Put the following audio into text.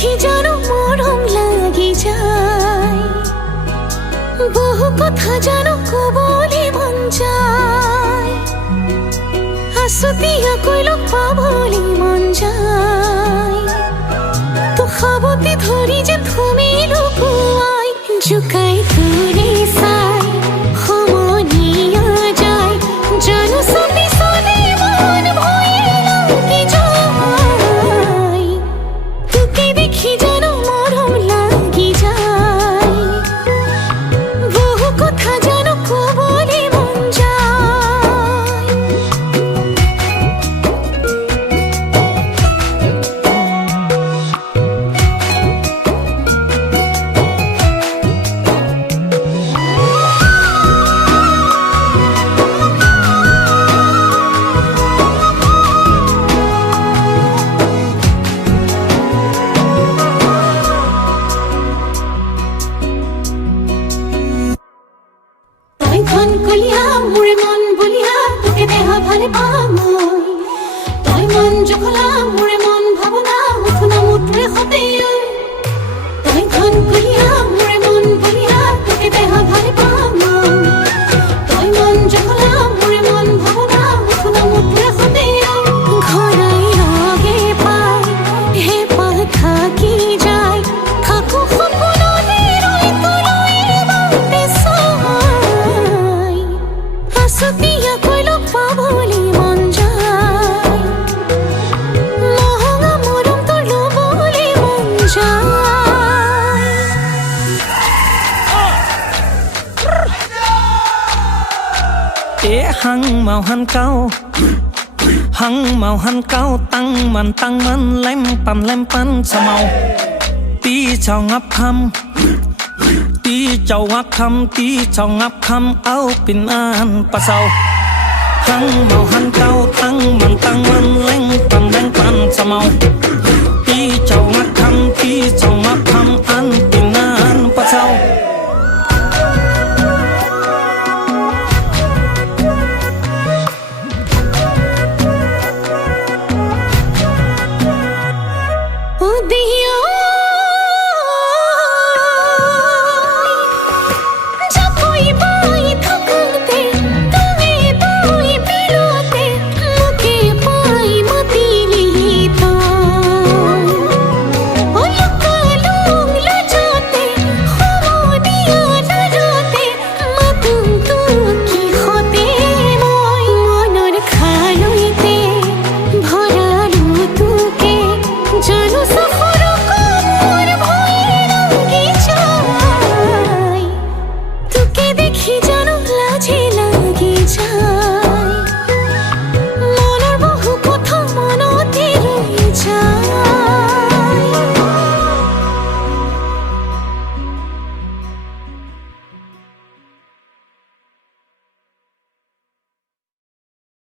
দেখি যেন মরম লাগি যায়, বহু কথা যেন কবলে মন যায়, আসতিয়া কইল পাবলি মন যায়, তো খাবতে ধরি যে তুমি লুকুয়াই জুকাই তুলে সাই সমনিয়া যায়, জানো সপি সনে মন ভয়ে লাগি যায়, তোকে দেখি যেন মরম লাগি যায়, বহু কথা যেন কবলে মন যায়। তই ধন কলিয়া মোরে মন বলিয়া তোকে দেহ ভালে পামই, তই মন জখলা মোরে মন ভাবনা উঠনা মুঠরে হতে, তই ধন কলিয়া মোরে মন বলিয়া তোকে দেহ ভালে পামই, তই মন জখলা মোরে মন ভাবনা উঠনা মুঠরে হতে, ঘরাই লগে পাই হে পাখা কি যায়, থাকো সপনতে রই তুলই বাতে সাই, আসতিয়া কইল পাবলি মন যায়, মহঙা মরম তোর লবলি মন যায়। Hăng màu hăng cao tăng man lem pan sa màu tí chào ngắp khăm tí chào ngắp khăm áo pin an pa sau hăng màu hăng cao tăng man lem pan sa màu tí chào ngắp khăm an pin an pa sau. ও দিয়া